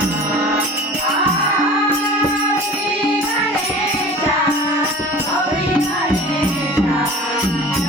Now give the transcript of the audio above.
Thank you.